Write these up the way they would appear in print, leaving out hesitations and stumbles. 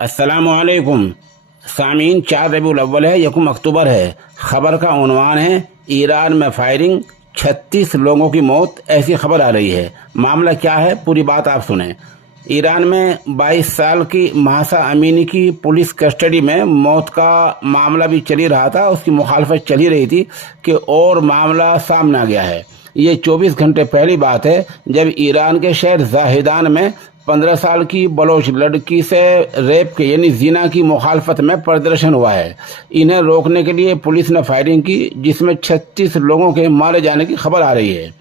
अस्सलामुअलैकुम सामीन। 4 रबीउल अव्वल है, 1 अक्टूबर है। खबर का उन्वान है ईरान में फायरिंग, 36 लोगों की मौत, ऐसी खबर आ रही है। मामला क्या है, पूरी बात आप सुने। ईरान में 22 साल की महासा अमीनी की पुलिस कस्टडी में मौत का मामला भी चल ही रहा था, उसकी मुखालफत चल ही रही थी कि और मामला सामने आ गया है। ये 24 घंटे पहली बात है जब ईरान के शहर जाहिदान में 15 साल की बलोच लड़की से रेप के यानी जीना की मुखालफत में प्रदर्शन हुआ है। इन्हें रोकने के लिए पुलिस ने फायरिंग की, जिसमें 36 लोगों के मारे जाने की खबर आ रही है।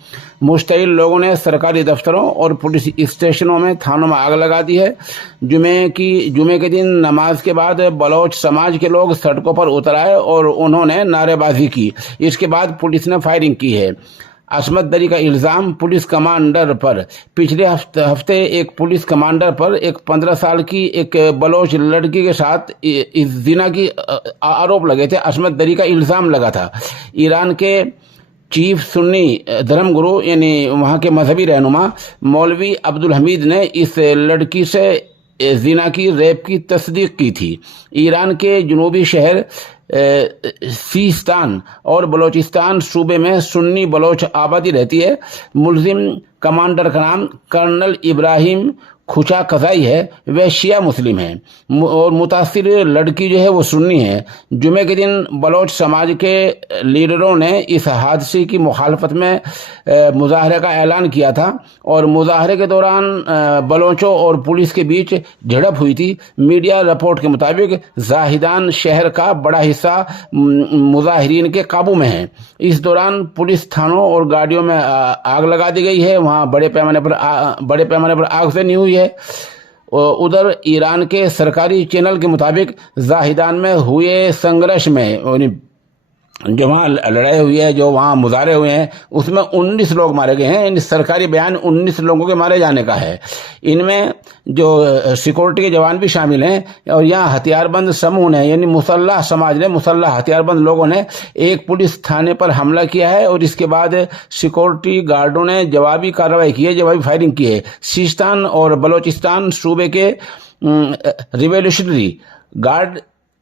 मुश्तइल लोगों ने सरकारी दफ्तरों और पुलिस स्टेशनों में, थानों में आग लगा दी है। जुमे के दिन नमाज के बाद बलोच समाज के लोग सड़कों पर उतर आए और उन्होंने नारेबाजी की। इसके बाद पुलिस ने फायरिंग की है। असमत दरी का इल्ज़ाम पुलिस कमांडर पर। पिछले हफ्ते एक पुलिस कमांडर पर एक 15 साल की एक बलोच लड़की के साथ इस जिना की आरोप लगे थे। असमत दरी का इल्ज़ाम लगा था। ईरान के चीफ सुन्नी धर्मगुरु यानी वहाँ के मजहबी रहनुमा मौलवी अब्दुल हमीद ने इस लड़की से जिना की रेप की तस्दीक की थी। ईरान के जनूबी शहर सीस्तान और बलोचिस्तान सूबे में सुन्नी बलोच आबादी रहती है। मुल्जिम कमांडर का नाम कर्नल इब्राहिम खुचा कज़ाई है। वह शिया मुस्लिम है और मुतासिर लड़की जो है वो सुन्नी है। जुमे के दिन बलोच समाज के लीडरों ने इस हादसे की मुखालफत में मुजाहरे का ऐलान किया था और मुजाहरे के दौरान बलोचों और पुलिस के बीच झड़प हुई थी। मीडिया रिपोर्ट के मुताबिक जाहिदान शहर का बड़ा हिस्सा मुजाहिरीन के काबू में है। इस दौरान पुलिस थानों और गाड़ियों में आग लगा दी गई है। वहाँ बड़े पैमाने पर आगजनी हुई है। उधर ईरान के सरकारी चैनल के मुताबिक जाहिदान में हुए संघर्ष में जो वहाँ लड़ाई हुई है, जो वहाँ मुजाहरे हुए हैं, उसमें 19 लोग मारे गए हैं। सरकारी बयान 19 लोगों के मारे जाने का है। इनमें जो सिक्योरिटी के जवान भी शामिल हैं और यहाँ हथियारबंद समूह ने यानी मुसल्लह समाज ने, मुसल्लह हथियारबंद लोगों ने एक पुलिस थाने पर हमला किया है और इसके बाद सिक्योरिटी गार्डों ने जवाबी कार्रवाई की है, जवाबी फायरिंग की है। सिस्तान और बलोचिस्तान सूबे के रिवोल्यूशनरी गार्ड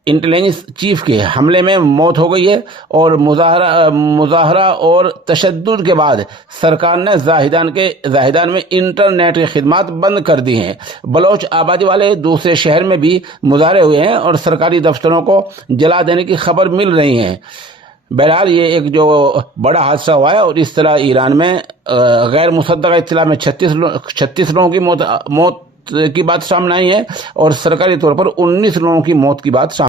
इंटेलिजेंस चीफ के हमले में मौत हो गई है और मुजाहरा और तशद्दुद के बाद सरकार ने जाहिदान में इंटरनेट की खिदमत बंद कर दी हैं। बलोच आबादी वाले दूसरे शहर में भी मुजाहरे हुए हैं और सरकारी दफ्तरों को जला देने की खबर मिल रही है। बहरहाल ये एक जो बड़ा हादसा हुआ है और इस तरह ईरान में गैर मुसद्दक़ा इत्तला में 36 लोगों की मौत की बात सामने आई है और सरकारी तौर पर 19 लोगों की मौत की बात सामने